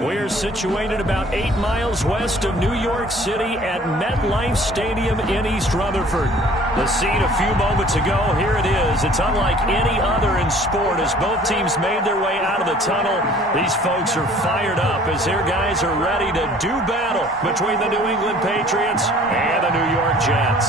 We're situated about 8 miles west of New York City at MetLife Stadium in East Rutherford. The scene a few moments ago, here it is. It's unlike any other in sport as both teams made their way out of the tunnel. These folks are fired up as their guys are ready to do battle between the New England Patriots and the New York Jets.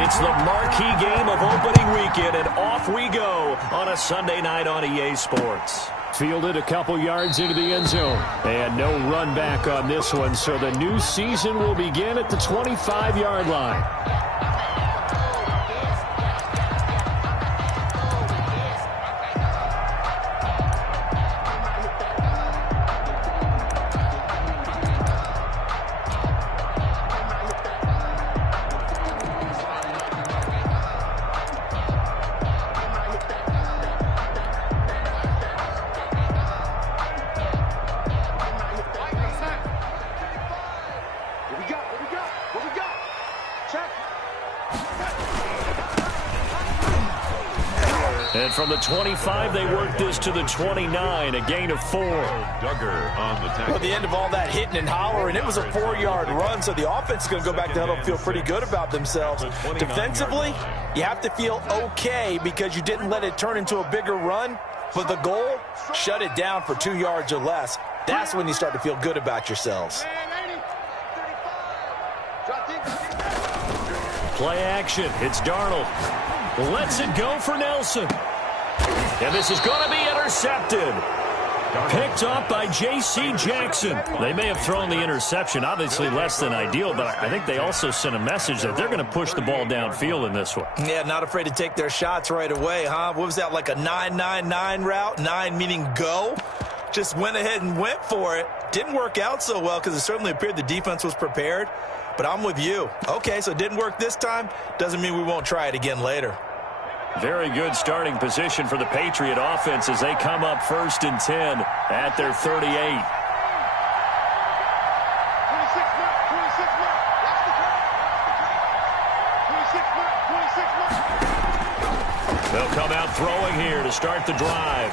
It's the marquee game of opening weekend, and off we go on a Sunday night on EA Sports. Fielded a couple yards into the end zone. And no run back on this one, so the new season will begin at the 25-yard line. And from the 25, they work this to the 29, a gain of 4. Duggar on the tackle. Well, at the end of all that hitting and hollering, it was a 4-yard run, so the offense is going to go back to huddle and feel pretty good about themselves. Defensively, you have to feel okay because you didn't let it turn into a bigger run, but the goal, shut it down for 2 yards or less. That's when you start to feel good about yourselves. Play action. It's Darnold. Lets it go for Nelson. And this is going to be intercepted. Picked up by J.C. Jackson. They may have thrown the interception, obviously less than ideal, but I think they also sent a message that they're going to push the ball downfield in this one. Yeah, not afraid to take their shots right away, huh? What was that, like a 9-9-9 route? 9 meaning go? Just went ahead and went for it. Didn't work out so well because it certainly appeared the defense was prepared. But I'm with you. Okay, so it didn't work this time. Doesn't mean we won't try it again later. Very good starting position for the Patriot offense as they come up 1st and 10 at their 38. They'll come out throwing here to start the drive.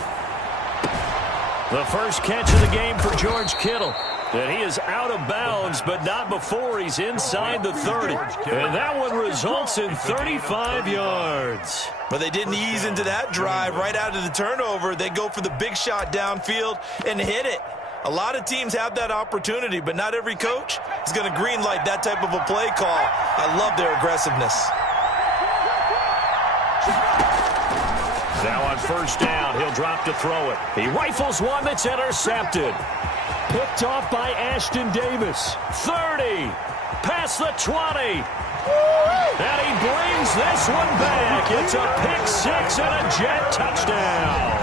The first catch of the game for George Kittle. And he is out of bounds, but not before he's inside the 30. And that one results in 35 yards. But they didn't ease into that drive right out of the turnover. They go for the big shot downfield and hit it. A lot of teams have that opportunity, but not every coach is going to greenlight that type of a play call. I love their aggressiveness. Now on 1st down, he'll drop to throw it. He rifles one that's intercepted. Picked off by Ashton Davis. 30. Past the 20. And he brings this one back. It's a pick 6 and a Jet touchdown.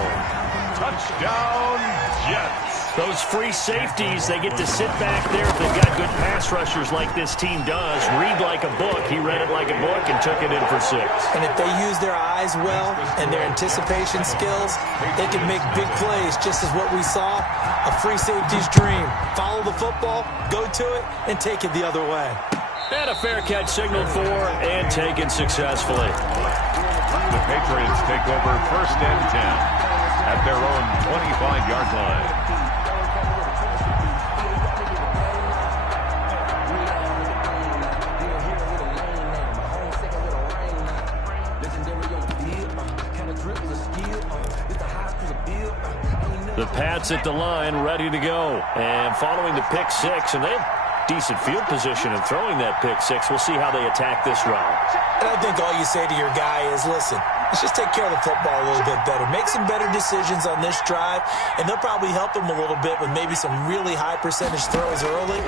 Touchdown, Jets. Those free safeties, they get to sit back there if they've got good pass rushers like this team does. Read like a book. He read it like a book and took it in for 6. And if they use their eyes well and their anticipation skills, they can make big plays, just as what we saw, a free safety's dream. Follow the football, go to it, and take it the other way. And a fair catch signaled for and taken successfully. The Patriots take over 1st and 10 at their own 25-yard line. The Pats at the line, ready to go. And following the pick 6, and they have decent field position in throwing that pick 6. We'll see how they attack this round. And I think all you say to your guy is, listen, let's just take care of the football a little bit better. Make some better decisions on this drive, and they'll probably help him a little bit with maybe some really high percentage throws early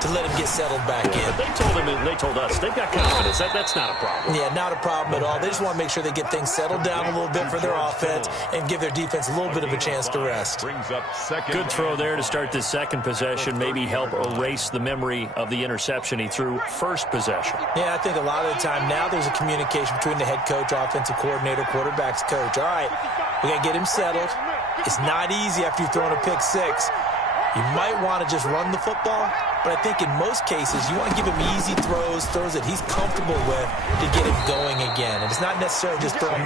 to let him get settled back in. But they told us they've got confidence. That's not a problem. Yeah, not a problem at all. They just want to make sure they get things settled down a little bit for their offense and give their defense a little bit of a chance to rest. Good throw there to start this second possession. Maybe help erase the memory of the interception he threw first possession. Yeah, I think a lot of the time now there's a communication between the head coach, offensive coordinator, quarterback's coach. All right, we got to get him settled. It's not easy after you've thrown a pick 6. You might want to just run the football but I think in most cases you want to give him easy throws that he's comfortable with to get him going again. And it's not necessarily just throwing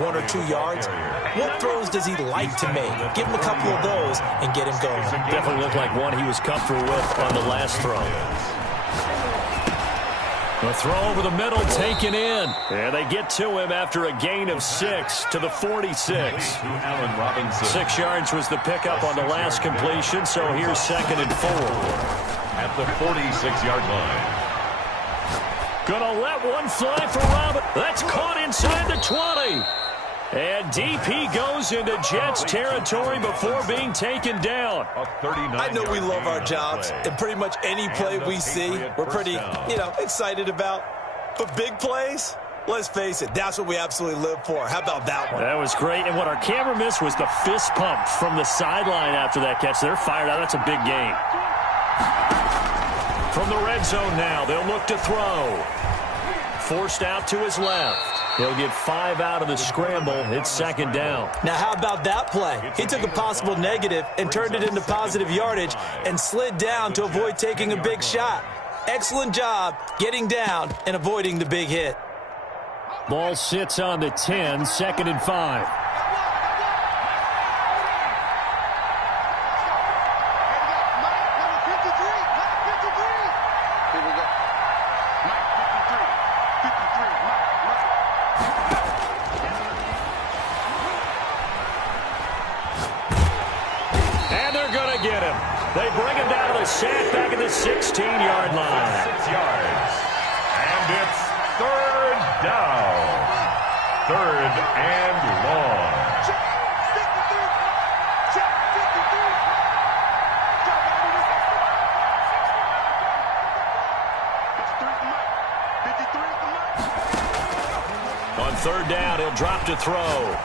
one or 2 yards. What throws does he like to make? Give him a couple of those and get him going. Definitely looked like one he was comfortable with on the last throw. The throw over the middle taken in. And they get to him after a gain of 6 to the 46. 6 yards was the pickup on the last completion, so here's 2nd and 4. At the 46-yard line. Gonna let one fly for Robin. That's caught inside the 20. And DP goes into Jets territory before being taken down. I know we love our jobs, and pretty much any play we see, we're pretty, excited about. But big plays, let's face it, that's what we absolutely live for. How about that one? That was great, and what our camera missed was the fist pump from the sideline after that catch. They're fired out. That's a big game. From the red zone now, they'll look to throw. Forced out to his left. He'll get 5 out of the scramble. It's 2nd down. Now, how about that play? He took a possible negative and turned it into positive yardage and slid down to avoid taking a big shot. Excellent job getting down and avoiding the big hit. Ball sits on the 10, 2nd and 5. They bring him down to the sack back at the 16-yard line. 6 yards. And it's 3rd down. 3rd and long. On 3rd down, he'll drop to throw.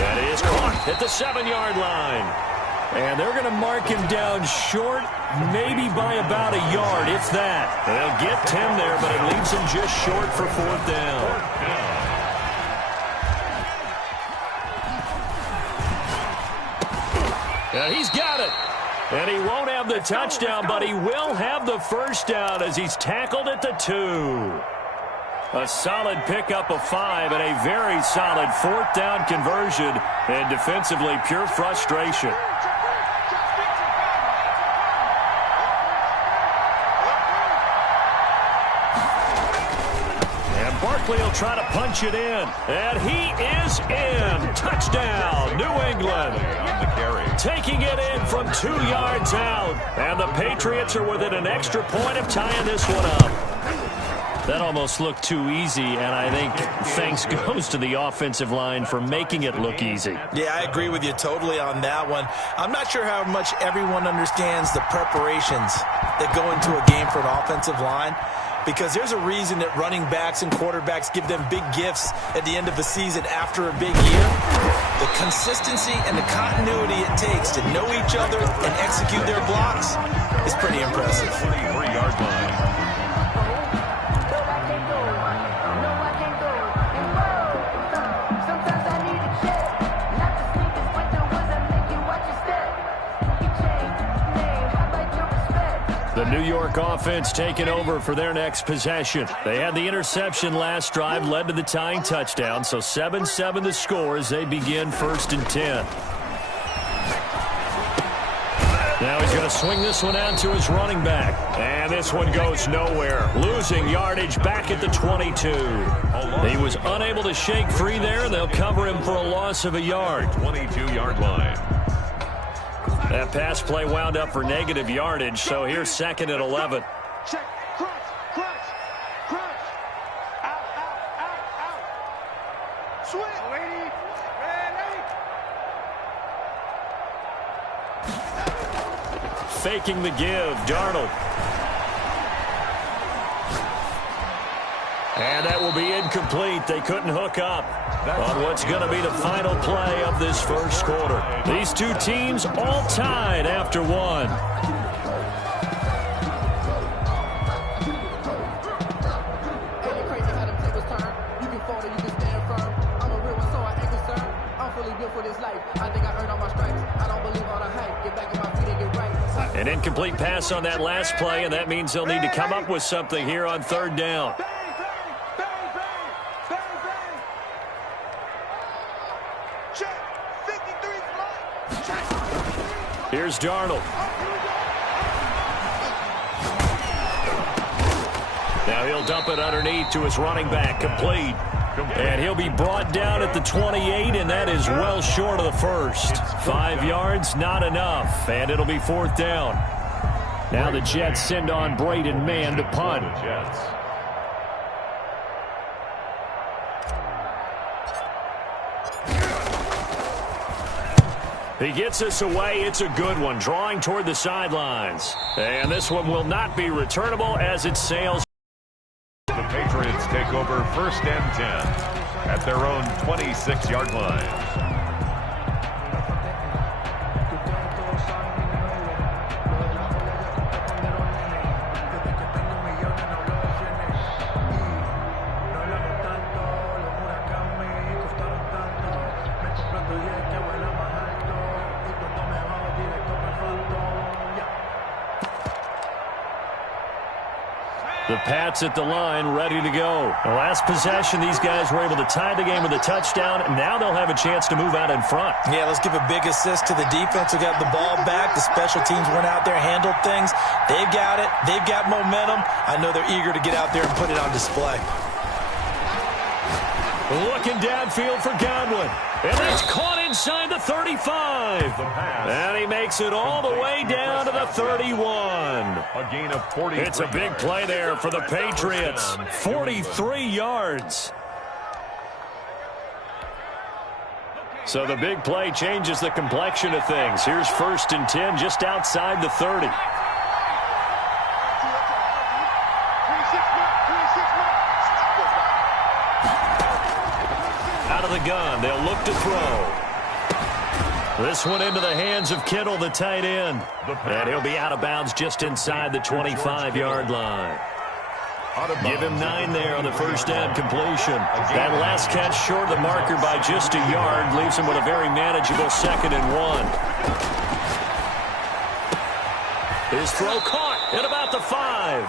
That is caught at the 7-yard line. And they're going to mark him down short, maybe by about a yard, if that. They'll get 10 there, but it leaves him just short for 4th down. And he's got it. And he won't have the touchdown, but he will have the 1st down as he's tackled at the 2. A solid pickup of 5 and a very solid 4th down conversion. And defensively, pure frustration. Barkley will try to punch it in. And he is in. Touchdown, New England. Taking it in from 2 yards out. And the Patriots are within an extra point of tying this one up. That almost looked too easy, and I think thanks goes to the offensive line for making it look easy. Yeah, I agree with you totally on that one. I'm not sure how much everyone understands the preparations that go into a game for an offensive line, because there's a reason that running backs and quarterbacks give them big gifts at the end of the season after a big year. The consistency and the continuity it takes to know each other and execute their blocks is pretty impressive. 23-yard line. The New York offense taking over for their next possession. They had the interception last drive, led to the tying touchdown, so 7-7 the score as they begin 1st and 10. Now he's going to swing this one out to his running back. And this one goes nowhere. Losing yardage back at the 22. He was unable to shake free there, and they'll cover him for a loss of a yard. 22-yard line. That pass play wound up for negative yardage, so here's 2nd and 11. Check, crunch, crunch, crunch. Out, out, out, out. Switch. Ready, ready. Faking the give, Darnold. And that will be incomplete. They couldn't hook up on what's going to be the final play of this first quarter. These two teams all tied after one. Crazy how them tables turn. You can fall or you can stand firm. I'm a real one, so I ain't concerned. I'm An incomplete pass on that last play, and that means they'll need to come up with something here on third down. Here's Darnold. Now he'll dump it underneath to his running back, complete. And he'll be brought down at the 28, and that is well short of the first. 5 yards, not enough, and it'll be fourth down. Now the Jets send on Braden Mann to punt. He gets us away. It's a good one, drawing toward the sidelines. And this one will not be returnable as it sails. The Patriots take over first and 10 at their own 26-yard line. The Pats at the line, ready to go. The last possession, these guys were able to tie the game with a touchdown, and now they'll have a chance to move out in front. Yeah, let's give a big assist to the defense who got the ball back. The special teams went out there, handled things. They've got it. They've got momentum. I know they're eager to get out there and put it on display. Looking downfield for Godwin. And that's caught inside the 35. And he makes it all the way down to the 31. A gain of 40. It's a big play there for the Patriots. 43 yards. So the big play changes the complexion of things. Here's first and 10 just outside the 30. Out of the gun, they'll look to throw. This one into the hands of Kittle, the tight end. And he'll be out of bounds just inside the 25-yard line. Give him 9 there on the first down completion. That last catch short of the marker by just a yard leaves him with a very manageable 2nd and 1. His throw caught at about the 5.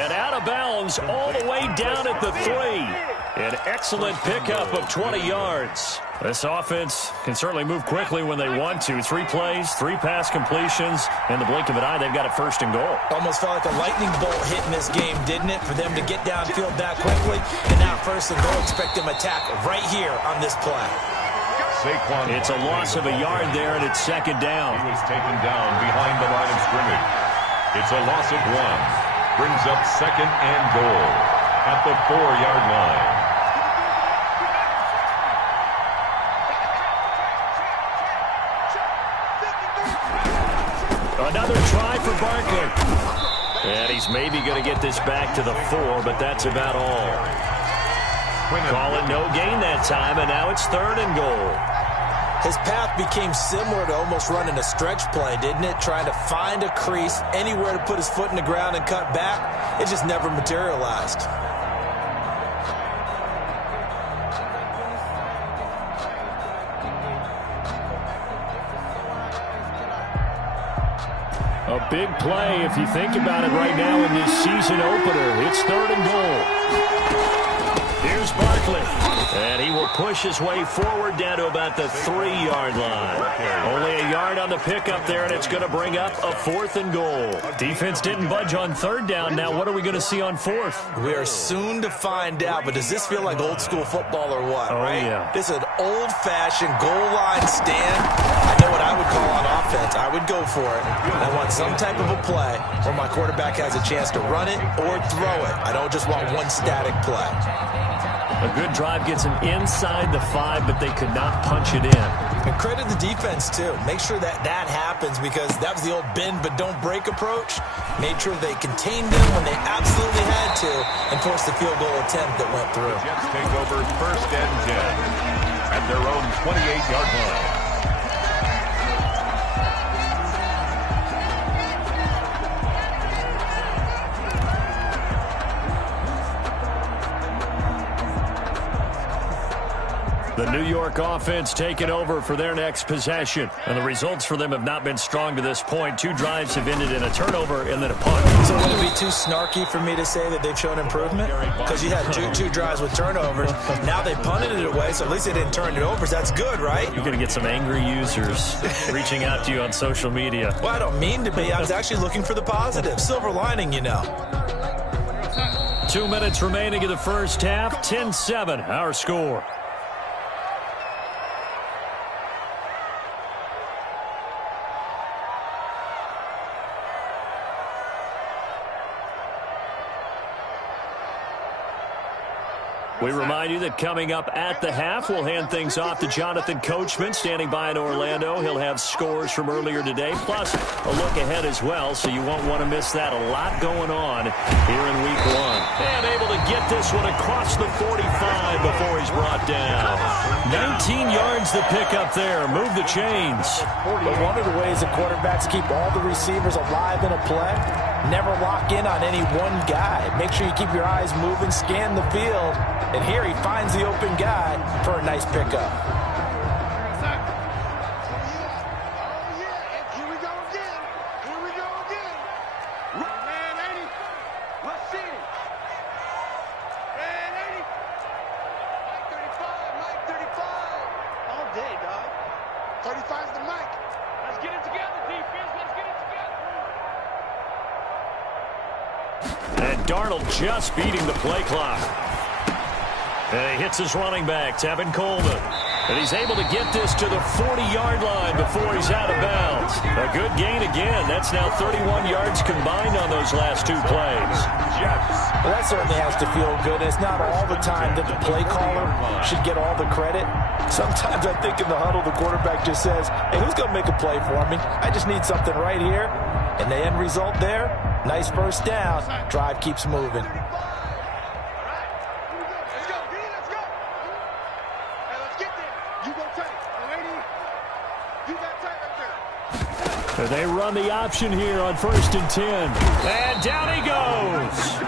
And out of bounds all the way down at the 3. An excellent pickup of 20 yards. This offense can certainly move quickly when they want to. 3 plays, 3 pass completions. In the blink of an eye, they've got a first and goal. Almost felt like a lightning bolt hit in this game, didn't it? For them to get downfield that quickly. And now first and goal, expect them attack right here on this play. Saquon. It's a loss of a yard there, and it's 2nd down. He was taken down behind the line of scrimmage. It's a loss of 1. Brings up 2nd and goal at the 4-yard line. Another try for Barkley. And he's maybe going to get this back to the 4, but that's about all. Call it no gain that time, and now it's 3rd and goal. His path became similar to almost running a stretch play, didn't it? Trying to find a crease, anywhere to put his foot in the ground and cut back. It just never materialized. A big play if you think about it right now in this season opener. It's 3rd and goal. Here's Barkley. And he will push his way forward down to about the 3-yard line. Only a yard on the pickup there, and it's going to bring up a 4th and goal. Defense didn't budge on 3rd down. Now what are we going to see on 4th? We are soon to find out, but does this feel like old school football or what? Oh, right? Yeah. This is an old-fashioned goal line stand. I know what I would call on offense. I would go for it. I want some type of a play where my quarterback has a chance to run it or throw it. I don't just want one static play. A good drive gets him inside the 5, but they could not punch it in. And credit the defense, too. Make sure that that happens because that was the old bend but don't break approach. Made sure they contained them when they absolutely had to and forced the field goal attempt that went through. The Jets take over first and 10 at their own 28-yard line. The New York offense taking over for their next possession. And the results for them have not been strong to this point. 2 drives have ended in a turnover and then a punt. So would it be too snarky for me to say that they've shown improvement? Because you had two drives with turnovers. Now they punted it away, so at least they didn't turn it over. So that's good, right? You're going to get some angry users reaching out to you on social media. Well, I don't mean to be. I was actually looking for the positive. Silver lining, you know. 2 minutes remaining in the first half. 10-7, our score. We remind you that coming up at the half, we'll hand things off to Jonathan Coachman, standing by in Orlando. He'll have scores from earlier today, plus a look ahead as well, so you won't want to miss that. A lot going on here in Week 1. And able to get this one across the 45 before he's brought down. 19 yards to pick up there. Move the chains. But one of the ways that quarterbacks keep all the receivers alive in a play, never lock in on any one guy. Make sure you keep your eyes moving, scan the field. And here he finds the open guy for a nice pickup. Here we go again. Here we go again. Man 80. Let's see it. Man 80. Mike 35. All day, dog. 35's the mic. Let's get it together, defense. Let's get it together. And Darnold just beating the play clock. And he hits his running back, Tevin Coleman. And he's able to get this to the 40-yard line before he's out of bounds. A good gain again. That's now 31 yards combined on those last 2 plays. Well, that certainly has to feel good. It's not all the time that the play caller should get all the credit. Sometimes I think in the huddle, the quarterback just says, hey, who's going to make a play for me? I just need something right here. And the end result there, nice first down. Drive keeps moving. They run the option here on 1st and 10. And down he goes.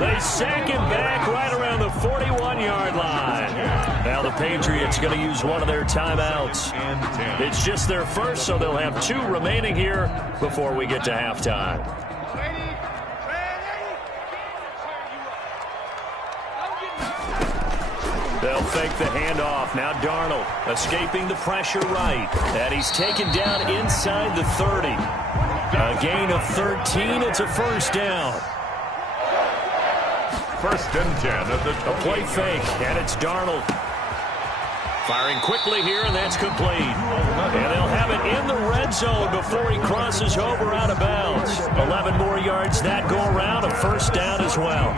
They sack him back right around the 41-yard line. Now the Patriots going to use one of their timeouts. It's just their first, so they'll have 2 remaining here before we get to halftime. They'll fake the handoff. Now Darnold escaping the pressure right. And he's taken down inside the 30. A gain of 13. It's a first down. 1st and 10 at the A play fake, and it's Darnold. Firing quickly here, and that's complete. And they'll have it in the red zone before he crosses over out of bounds. 11 more yards that go around. A first down as well.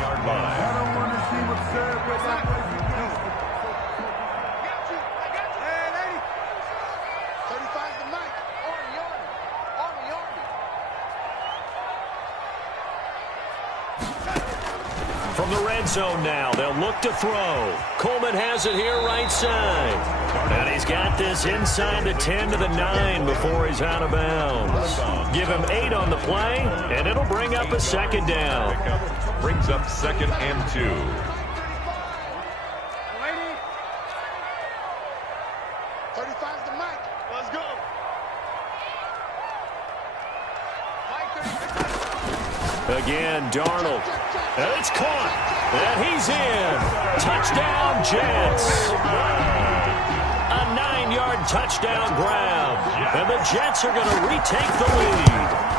From the red zone now, they'll look to throw. Coleman has it here right side. And he's got this inside the 10 to the 9 before he's out of bounds. Give him 8 on the play, and it'll bring up a 2nd down. brings up 2nd and 2. Again, Darnold. And it's caught. And he's in. Touchdown, Jets. A 9-yard touchdown grab. And the Jets are going to retake the lead.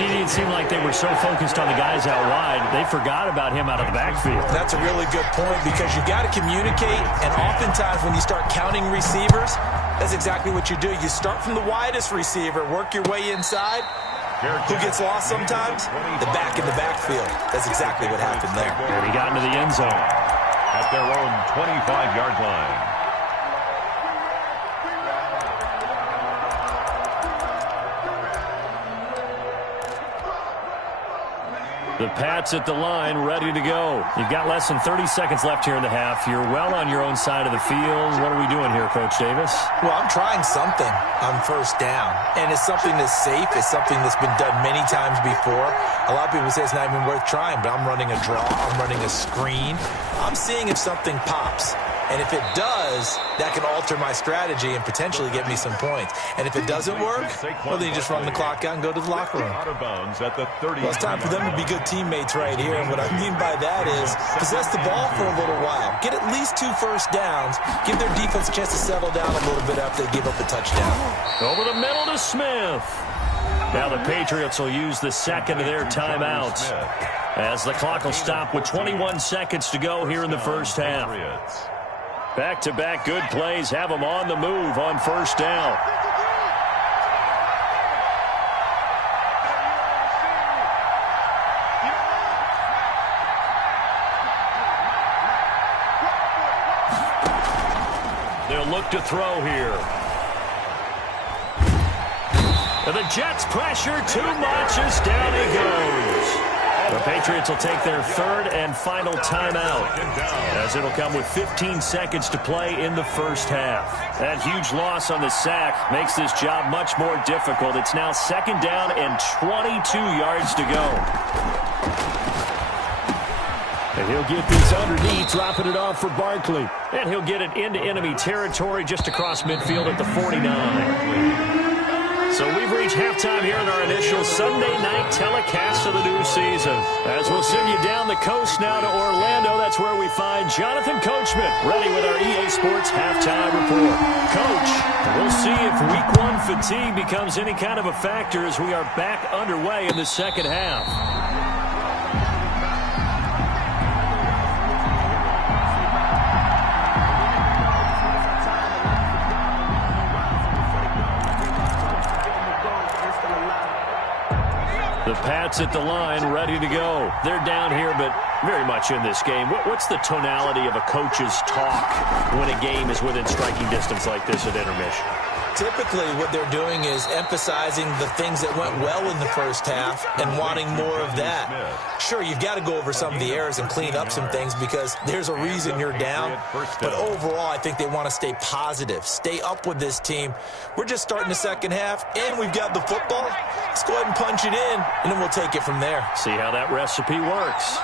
It seemed like they were so focused on the guys out wide, they forgot about him out of the backfield. That's a really good point because you got to communicate, and oftentimes when you start counting receivers, that's exactly what you do. You start from the widest receiver, work your way inside. Who gets lost sometimes? The back in the backfield. That's exactly what happened there. And he got into the end zone. At their own 25-yard line. The Pats at the line, ready to go. You've got less than 30 seconds left here in the half. You're well on your own side of the field. What are we doing here, Coach Davis? Well, I'm trying something on first down, and it's something that's safe. It's something that's been done many times before. A lot of people say it's not even worth trying, but I'm running a draw. I'm running a screen. I'm seeing if something pops. And if it does, that can alter my strategy and potentially get me some points. And if it doesn't work, well, then you just run the clock out and go to the locker room. Well, it's time for them to be good teammates right here. And what I mean by that is possess the ball for a little while. Get at least 2 first downs. Give their defense a chance to settle down a little bit after they give up a touchdown. Over the middle to Smith. Now the Patriots will use the second of their timeouts as the clock will stop with 21 seconds to go here in the first half. Back-to-back good plays have them on the move on first down. They'll look to throw here. And the Jets pressure too much as down he goes. The Patriots will take their third and final timeout as it'll come with 15 seconds to play in the first half. That huge loss on the sack makes this job much more difficult. It's now second down and 22 yards to go. And he'll get this underneath, dropping it off for Barkley. And he'll get it into enemy territory just across midfield at the 49. So we've reached halftime here in our initial Sunday night telecast of the new season. As we'll send you down the coast now to Orlando, that's where we find Jonathan Coachman, ready with our EA Sports halftime report. Coach, we'll see if Week 1 fatigue becomes any kind of a factor as we are back underway in the second half. The Pats at the line, ready to go. They're down here, but very much in this game. What's the tonality of a coach's talk when a game is within striking distance like this at intermission? Typically, what they're doing is emphasizing the things that went well in the first half and wanting more of that. Sure, you've got to go over some of the errors and clean up some things because there's a reason you're down. But overall, I think they want to stay positive, stay up with this team. We're just starting the second half, and we've got the football. Let's go ahead and punch it in, and then we'll take it from there. See how that recipe works.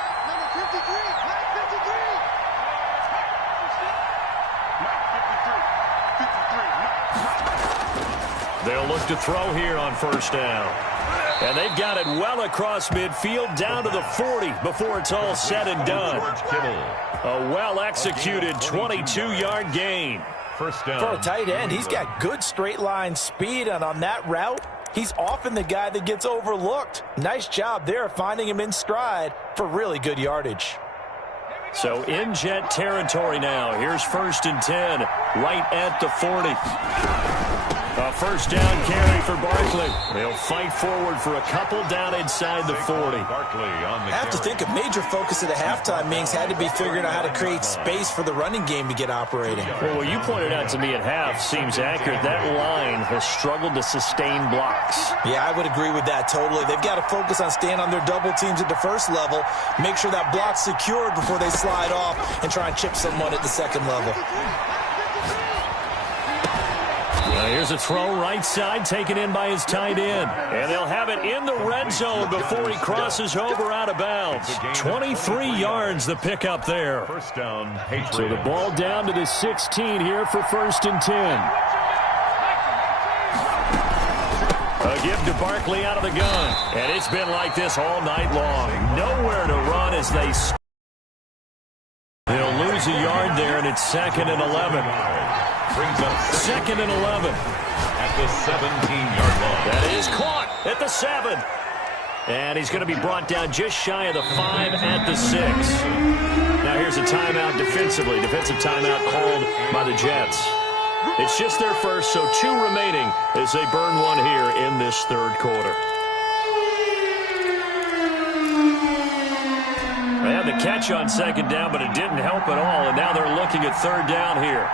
They'll look to throw here on first down. And they've got it well across midfield down to the 40 before it's all said and done. A well-executed 22-yard gain. First down. For a tight end, he's got good straight-line speed, and on that route, he's often the guy that gets overlooked. Nice job there finding him in stride for really good yardage. So in Jet territory now. Here's first and 10, right at the 40. A first down carry for Barkley. They'll fight forward for a couple down inside the 40. I have to think a major focus of the halftime meetings had to be figuring out how to create space for the running game to get operating. Well, what you pointed out to me at half seems accurate. That line has struggled to sustain blocks. Yeah, I would agree with that totally. They've got to focus on staying on their double teams at the first level, make sure that block's secured before they slide off and try and chip someone at the second level. Here's a throw right side taken in by his tight end. And they'll have it in the red zone before he crosses over out of bounds. 23 yards the pickup there. First down, So the ball down to the 16 here for first and 10. A give to Barkley out of the gun. And it's been like this all night long. Nowhere to run as they... They'll lose a yard there, and it's second and 11. Brings up second and 11. At the 17-yard line. That is caught at the 7. And he's going to be brought down just shy of the 5 at the 6. Now here's a timeout defensively. Defensive timeout called by the Jets. It's just their first, so 2 remaining as they burn one here in this third quarter. They had the catch on second down, but it didn't help at all. And now they're looking at third down here.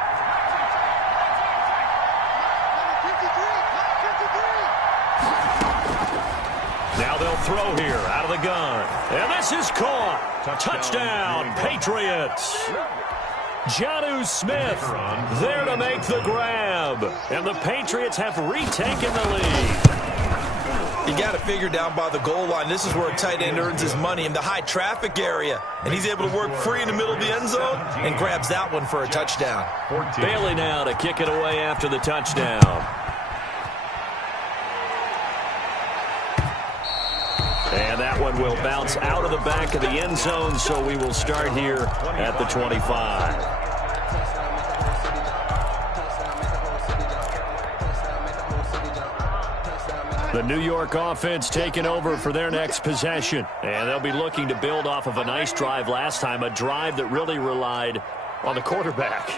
Now they'll throw here out of the gun. And this is caught. Touchdown, Patriots. Jonnu Smith there to make the grab. And the Patriots have retaken the lead. You got to figure down by the goal line. This is where a tight end earns his money in the high traffic area. And he's able to work free in the middle of the end zone and grabs that one for a touchdown. Bailey now to kick it away after the touchdown. And that one will bounce out of the back of the end zone, so we will start here at the 25. The New York offense taking over for their next possession. And they'll be looking to build off of a nice drive last time, a drive that really relied on the quarterback.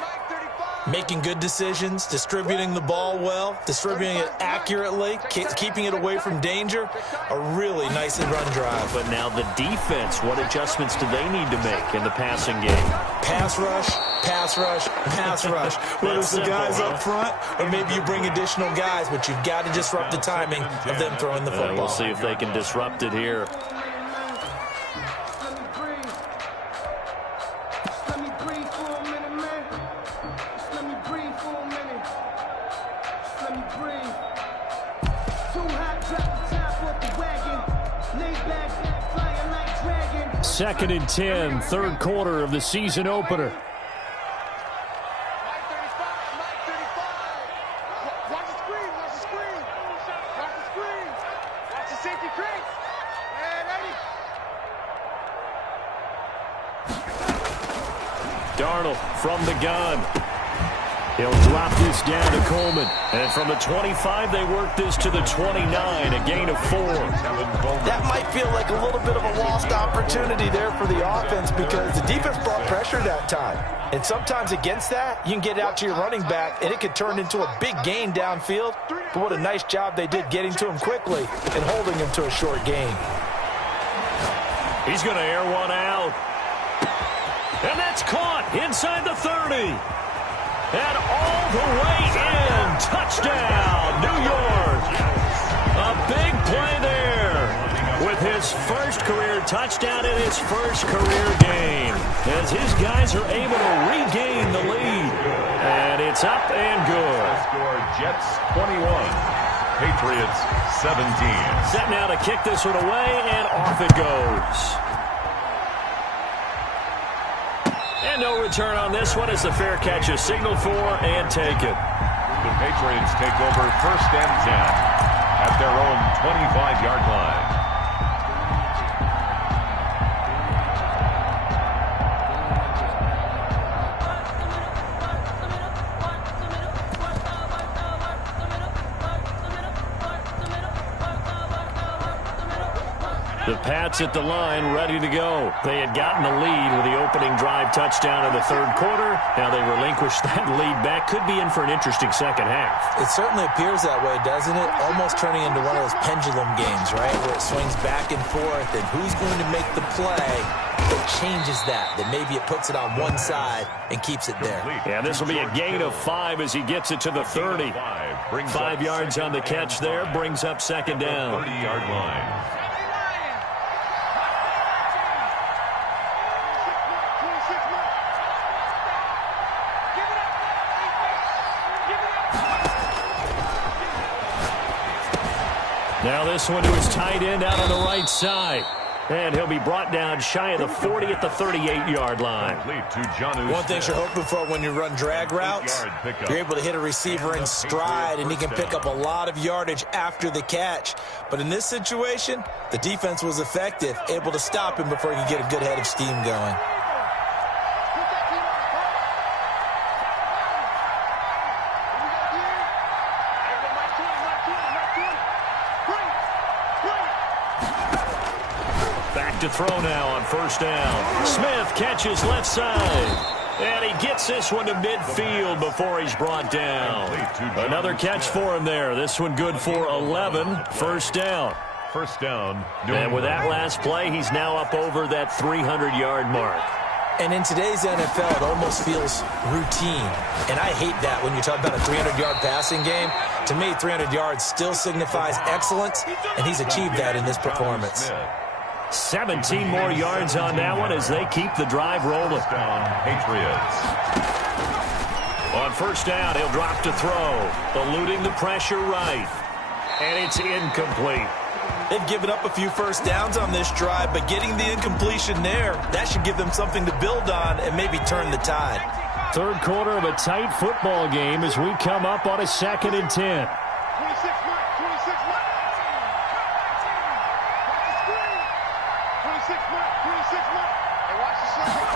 Making good decisions, distributing the ball well, distributing it accurately, keeping it away from danger. A really nicely run drive. But now the defense, what adjustments do they need to make in the passing game? Pass rush, pass rush, pass rush. Whether it's the guys up front or maybe you bring additional guys, but you've got to disrupt the timing of them throwing the football. We'll see if they can disrupt it here. Second and 10, third quarter of the season opener. Watch the screen, watch the screen. Watch the screen. Watch the safety crease. And ready. Darnold from the gun. He'll drop this down to Coleman. And from the 25, they work this to the 29, a gain of 4. That might feel like a little bit of a lost opportunity there for the offense because the defense brought pressure that time. And sometimes against that, you can get out to your running back, and it could turn into a big gain downfield. But what a nice job they did getting to him quickly and holding him to a short gain. He's going to air one out. And that's caught inside the 30. And all the way in. Touchdown, New York. A big play there with his first career touchdown and his first career game as his guys are able to regain the lead. And it's up and good. Score Jets 21, Patriots 17. Set now to kick this one away, and off it goes. And no return on this one as the fair catch is signaled for and taken. The Patriots take over first and 10 at their own 25-yard line. The Pats at the line, ready to go. They had gotten the lead with the opening drive touchdown in the third quarter. Now they relinquish that lead back. Could be in for an interesting second half. It certainly appears that way, doesn't it? Almost turning into one of those pendulum games, right? Where it swings back and forth, and who's going to make the play that changes that? That maybe it puts it on one side and keeps it there. Yeah, this will be a gain of 5 as he gets it to the 30. 5 yards on the catch there, brings up second down. 30-yard line. Now this one to his tight end out on the right side. And he'll be brought down shy of the 40 at the 38-yard line. One thing you're hoping for when you run drag routes, you're able to hit a receiver in stride, and he can pick up a lot of yardage after the catch. But in this situation, the defense was effective, able to stop him before he could get a good head of steam going. To throw now on first down. Smith catches left side. And he gets this one to midfield before he's brought down. Another catch for him there. This one good for 11. First down. First down. And with that last play, he's now up over that 300-yard mark. And in today's NFL, it almost feels routine. And I hate that when you talk about a 300-yard passing game. To me, 300 yards still signifies excellence, and he's achieved that in this performance. 17 more yards on that one as they keep the drive rolling. Patriots. On first down, he'll drop to throw, eluding the pressure right. And it's incomplete. They've given up a few first downs on this drive, but getting the incompletion there, that should give them something to build on and maybe turn the tide. Third quarter of a tight football game as we come up on a 2nd and 10. 26 Mike, 26 Mike. Watch the screen. 26 Mike, 26 Mike. Hey, watch the slide.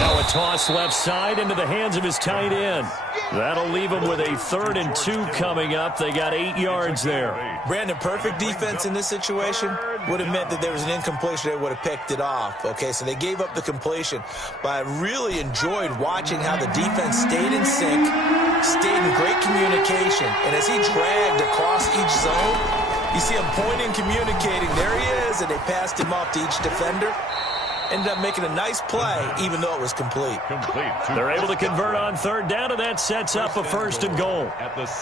Now a toss left side into the hands of his tight end. That'll leave him with a 3rd and 2 coming up. They got 8 yards there. Brandon, perfect defense in this situation would have meant that there was an incompletion. They would have picked it off. Okay, so they gave up the completion. But I really enjoyed watching how the defense stayed in sync, stayed in great communication. And as he dragged across each zone, you see him pointing, communicating. There he is, and they passed him off to each defender. Ended up making a nice play, even though it was complete. They're able to convert on 3rd down, and that sets up a 1st and goal.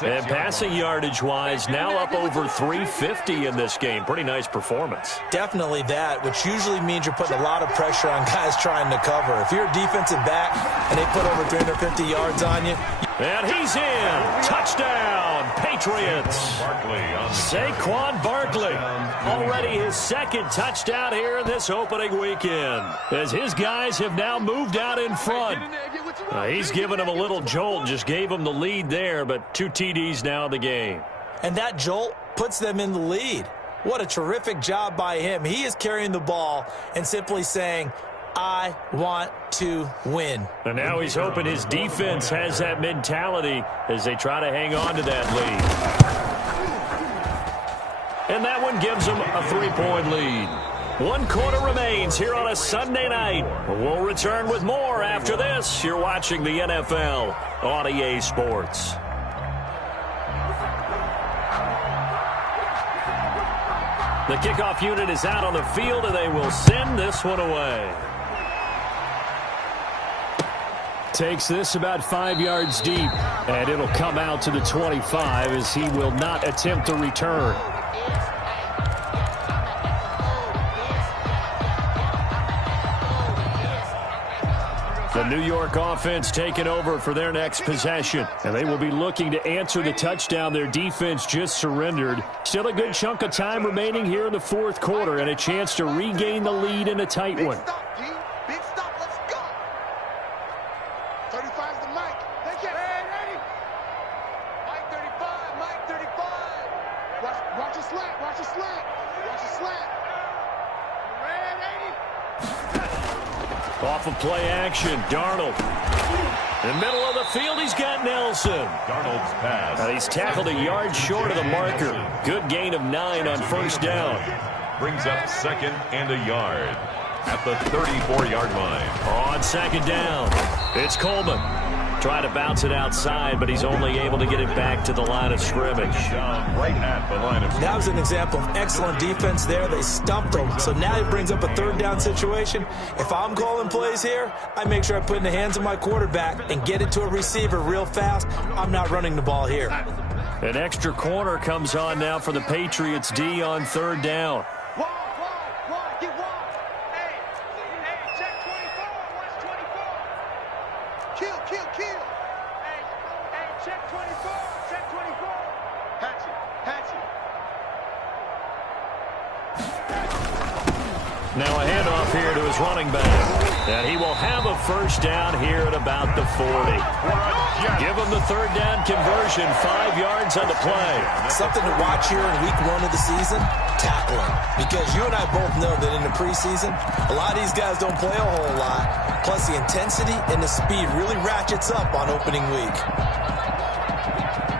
And passing yardage-wise, now up over 350 in this game. Pretty nice performance. Definitely that, which usually means you're putting a lot of pressure on guys trying to cover. If you're a defensive back and they put over 350 yards on you. And he's in. Touchdown, Patriots. Saquon Barkley. Already his 2nd touchdown here in this opening weekend, as his guys have now moved out in front. He's given him a little jolt, just gave him the lead there, but 2 TDs now in the game. And that jolt puts them in the lead. What a terrific job by him. He is carrying the ball and simply saying, I want to win. And now he's hoping his defense has that mentality as they try to hang on to that lead. And that one gives them a 3-point lead. 1 quarter remains here on a Sunday night. We'll return with more after this. You're watching the NFL on EA Sports. The kickoff unit is out on the field, and they will send this one away. Takes this about 5 yards deep, and it'll come out to the 25 as he will not attempt a return. The New York offense taking over for their next possession, and they will be looking to answer the touchdown their defense just surrendered. Still a good chunk of time remaining here in the 4th quarter, and a chance to regain the lead in a tight one. Big stop, let's go. 35's the Mike. Thank you. Ready? Mike 35, Mike 35. Watch a slant, watch a slant. Watch a slant. Ready? Off of play action, Darnold. In the middle of the field, he's got Nelson. Darnold's pass. He's tackled a yard short of the marker. Good gain of 9 on first down. Brings up 2nd and a yard at the 34-yard line. On 2nd down, it's Coleman. Trying to bounce it outside, but he's only able to get it back to the line of scrimmage. Right at the line of scrimmage. That was an example of excellent defense there. They stumped him. So now he brings up a 3rd down situation. If I'm calling plays here, I make sure I put it in the hands of my quarterback and get it to a receiver real fast. I'm not running the ball here. An extra corner comes on now for the Patriots D on 3rd down. Get wide. Hey, check 24. Watch 24. Kill. Hey, check 24. Check 24. Hatchet. Now a handoff here to his running back. And he will have a first down here at about the 40. Give him the 3rd down conversion, 5 yards on the play. Something to watch here in week 1 of the season, tackling. Because you and I both know that in the preseason, a lot of these guys don't play a whole lot. Plus the intensity and the speed really ratchets up on opening week.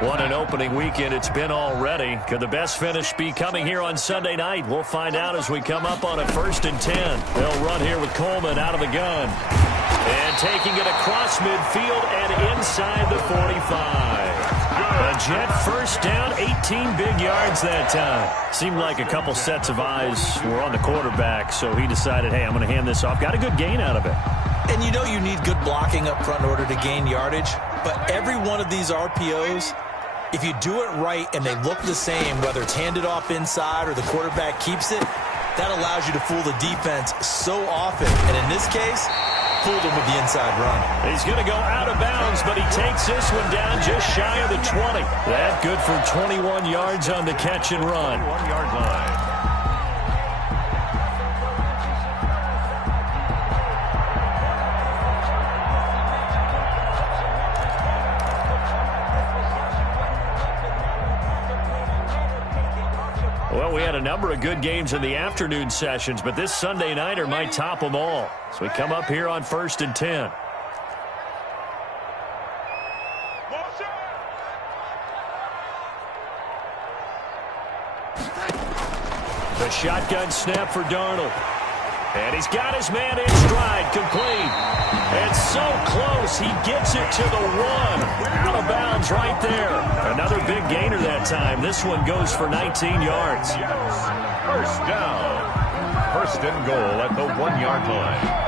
What an opening weekend it's been already. Could the best finish be coming here on Sunday night? We'll find out as we come up on a 1st and 10. They'll run here with Coleman out of the gun. And taking it across midfield and inside the 45. A Jet first down, 18 big yards that time. Seemed like a couple sets of eyes were on the quarterback, so he decided, hey, I'm going to hand this off. Got a good gain out of it. And you know you need good blocking up front in order to gain yardage, but every one of these RPOs, if you do it right and they look the same, whether it's handed off inside or the quarterback keeps it, that allows you to fool the defense so often. And in this case, fooled him with the inside run. He's going to go out of bounds, but he takes this one down just shy of the 20. That good for 21 yards on the catch and run. 1-yard line. Well, we had a number of good games in the afternoon sessions, but this Sunday nighter might top them all. So we come up here on 1st and 10. The shotgun snap for Darnold. And he's got his man in stride, complete. And so close, he gets it to the 1. Out of bounds right there. Another big gainer that time. This one goes for 19 yards. First down. 1st and goal at the 1-yard line.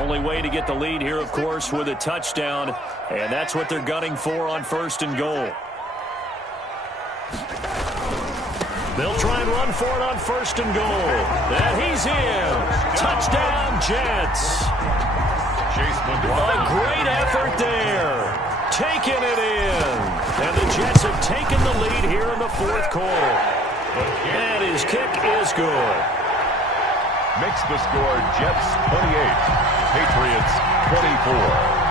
Only way to get the lead here, of course, with a touchdown. And that's what they're gunning for on 1st and goal. They'll try and run for it on 1st and goal. And he's in. Touchdown, Jets. A great effort there. Taking it in. And the Jets have taken the lead here in the 4th quarter. And his kick is good. Makes the score Jets 28. Patriots 24.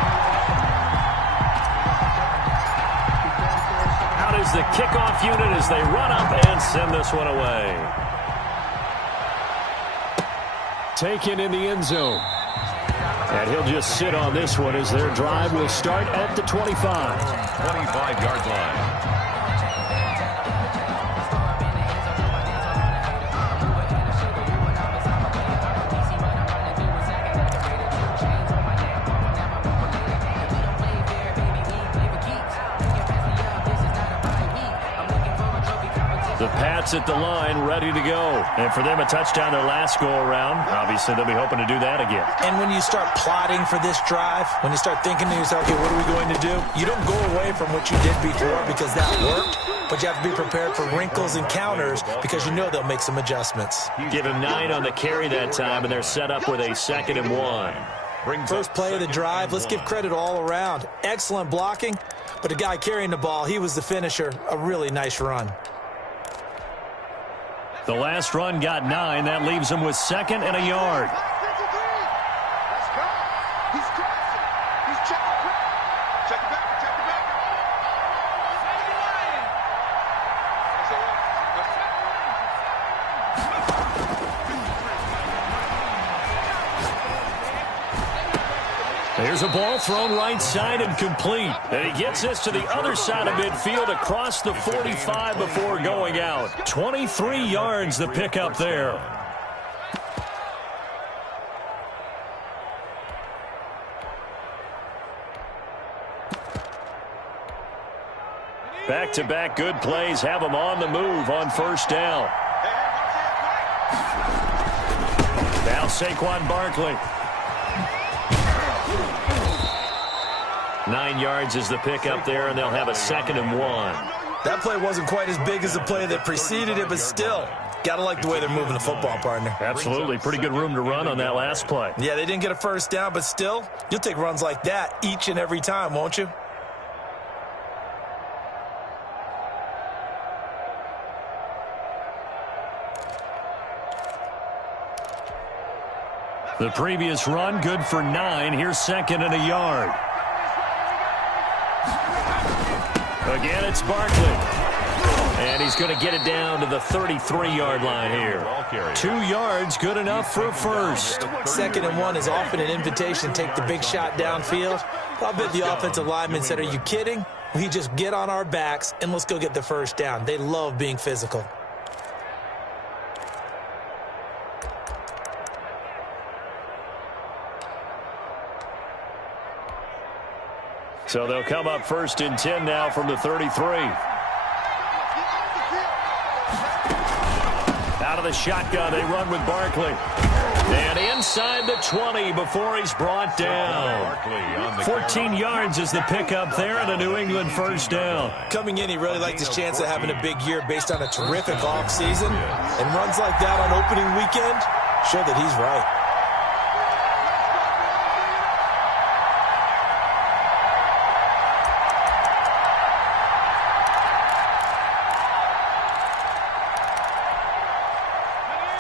Out is the kickoff unit as they run up and send this one away. Taken in the end zone. And he'll just sit on this one as their drive will start at the 25. 25-yard line. The Pats at the line, ready to go. And for them, a touchdown their last go-around. Obviously, they'll be hoping to do that again. And when you start plotting for this drive, when you start thinking to yourself, okay, what are we going to do? You don't go away from what you did before because that worked, but you have to be prepared for wrinkles and counters because you know they'll make some adjustments. Give him 9 on the carry that time, and they're set up with a 2nd and 1. First play of the drive, let's give credit all around. Excellent blocking, but the guy carrying the ball, he was the finisher. A really nice run. The last run got 9. That leaves him with 2nd and a yard. Let's go. He's crossing. He's checking back. Check it back. Check it back. There's a ball thrown right side and complete. And he gets this to the other side of midfield across the 45 before going out. 23 yards the pickup there. Back-to-back good plays have them on the move on 1st down. Now Saquon Barkley. 9 yards is the pickup there, and they'll have a 2nd and 1. That play wasn't quite as big as the play that preceded it, but still, got to like the way they're moving the football, partner. Absolutely. Pretty good room to run on that last play. Yeah, they didn't get a 1st down, but still, you'll take runs like that each and every time, won't you? The previous run, good for 9. Here's 2nd and a yard. Again, it's Barkley. And he's going to get it down to the 33-yard line here. 2 yards, good enough for a first. 2nd and 1 is often an invitation to take the big shot downfield. I bet the offensive lineman said, are you kidding? We just get on our backs and let's go get the first down. They love being physical. So they'll come up 1st and 10 now from the 33. Out of the shotgun, they run with Barkley. And inside the 20 before he's brought down. 14 yards is the pickup there and a New England first down. Coming in, he really liked his chance of having a big year based on a terrific offseason. And runs like that on opening weekend show that he's right.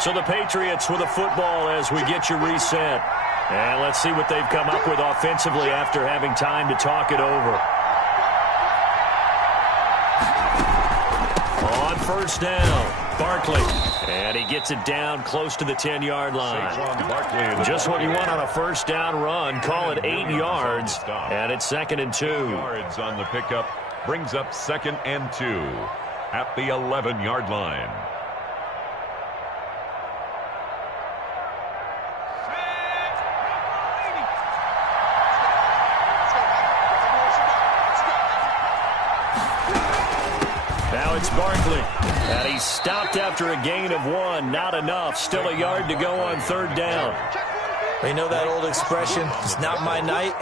So the Patriots with a football as we get you reset. And let's see what they've come up with offensively after having time to talk it over. On first down, Barkley. And he gets it down close to the 10-yard line. Just what you want on a first down run. Call it 8 yards. And it's 2nd and 2. Yards on the pickup brings up 2nd and 2 at the 11-yard line. It's Barkley, and he's stopped after a gain of 1. Not enough. Still a yard to go on 3rd down. You know that old expression, it's not my night?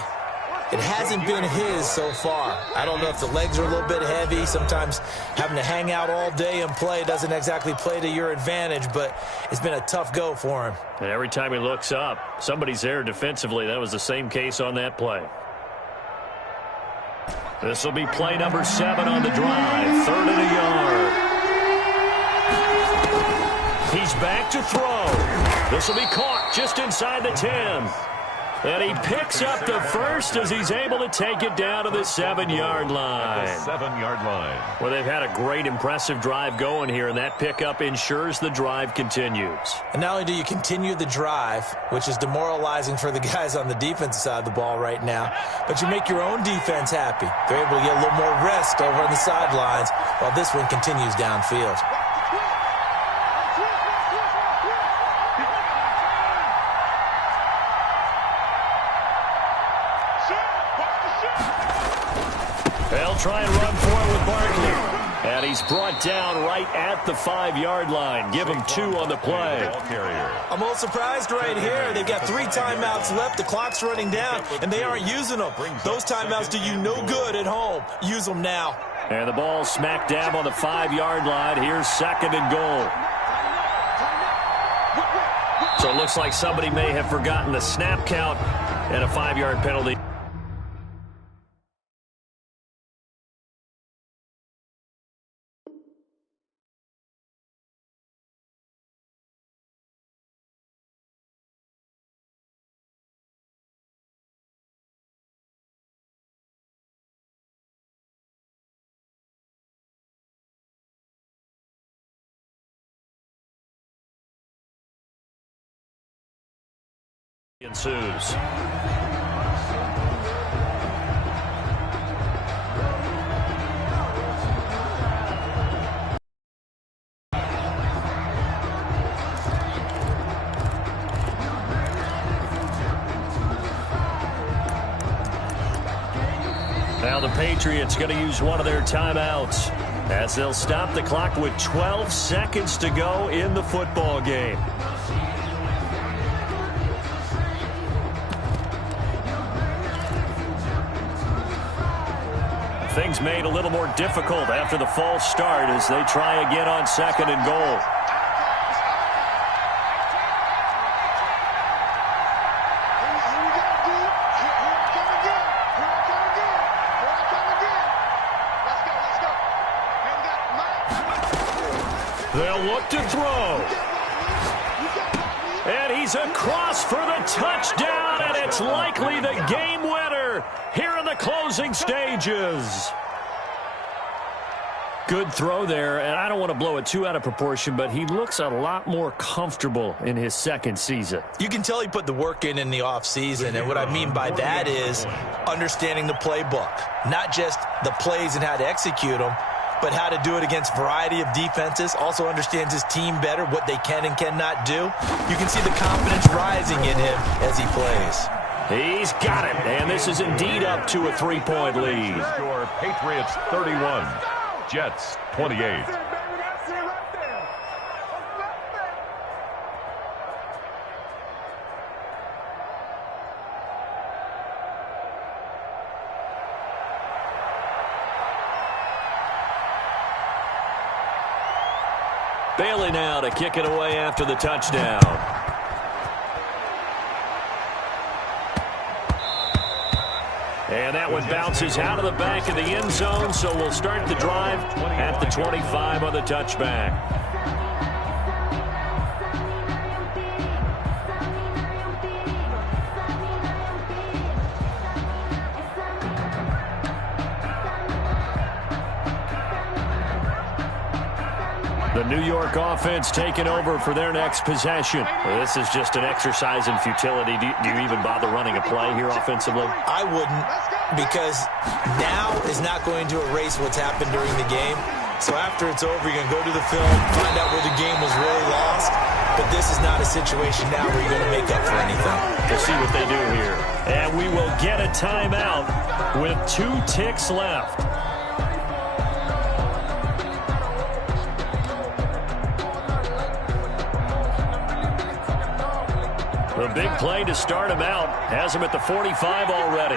It hasn't been his so far. I don't know if the legs are a little bit heavy. Sometimes having to hang out all day and play doesn't exactly play to your advantage, but it's been a tough go for him. And every time he looks up, somebody's there defensively. That was the same case on that play. This will be play number 7 on the drive. 3rd and a yard. He's back to throw. This will be caught just inside the 10. And he picks up the first as he's able to take it down to the 7-yard line. At the 7-yard line. Well, they've had a great, impressive drive going here, and that pickup ensures the drive continues. And not only do you continue the drive, which is demoralizing for the guys on the defensive side of the ball right now, but you make your own defense happy. They're able to get a little more rest over on the sidelines while this one continues downfield. They'll try and run for it with Barkley. And he's brought down right at the 5-yard line. Give him 2 on the play. I'm a little surprised right here. They've got 3 timeouts left. The clock's running down, and they aren't using them. Those timeouts do you no good at home. Use them now. And the ball smack dab on the 5-yard line. Here's 2nd and goal. So it looks like somebody may have forgotten the snap count and a 5-yard penalty. Ensues. Now the Patriots going to use one of their timeouts as they'll stop the clock with 12 seconds to go in the football game. Things made a little more difficult after the false start as they try again on 2nd and goal. They'll look to throw. And he's across for the touchdown, and it's likely the game winner here in the closing stages. Good throw there, and I don't want to blow it too out of proportion, but he looks a lot more comfortable in his 2nd season. You can tell he put the work in the offseason, and what I mean by that is understanding the playbook. Not just the plays and how to execute them, but how to do it against a variety of defenses. Also understands his team better, what they can and cannot do. You can see the confidence rising in him as he plays. He's got it, and this is indeed up to a 3-point lead. Score Patriots 31, Jets 28. Bailey now to kick it away after the touchdown. And that one bounces out of the back of the end zone, so we'll start the drive at the 25 on the touchback. The New York offense taking over for their next possession. Well, this is just an exercise in futility. Do you even bother running a play here offensively? I wouldn't, because now is not going to erase what's happened during the game. So after it's over, you're going to go to the film, find out where the game was really lost. But this is not a situation now where you're going to make up for anything. We'll see what they do here. And we will get a timeout with 2 ticks left. The big play to start him out has him at the 45 already.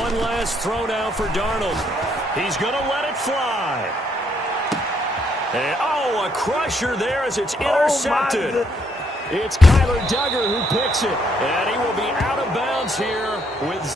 One last throw now for Darnold. He's going to let it fly. And, a crusher there as it's intercepted. It's Kyler Duggar who picks it, and he will be out of bounds here with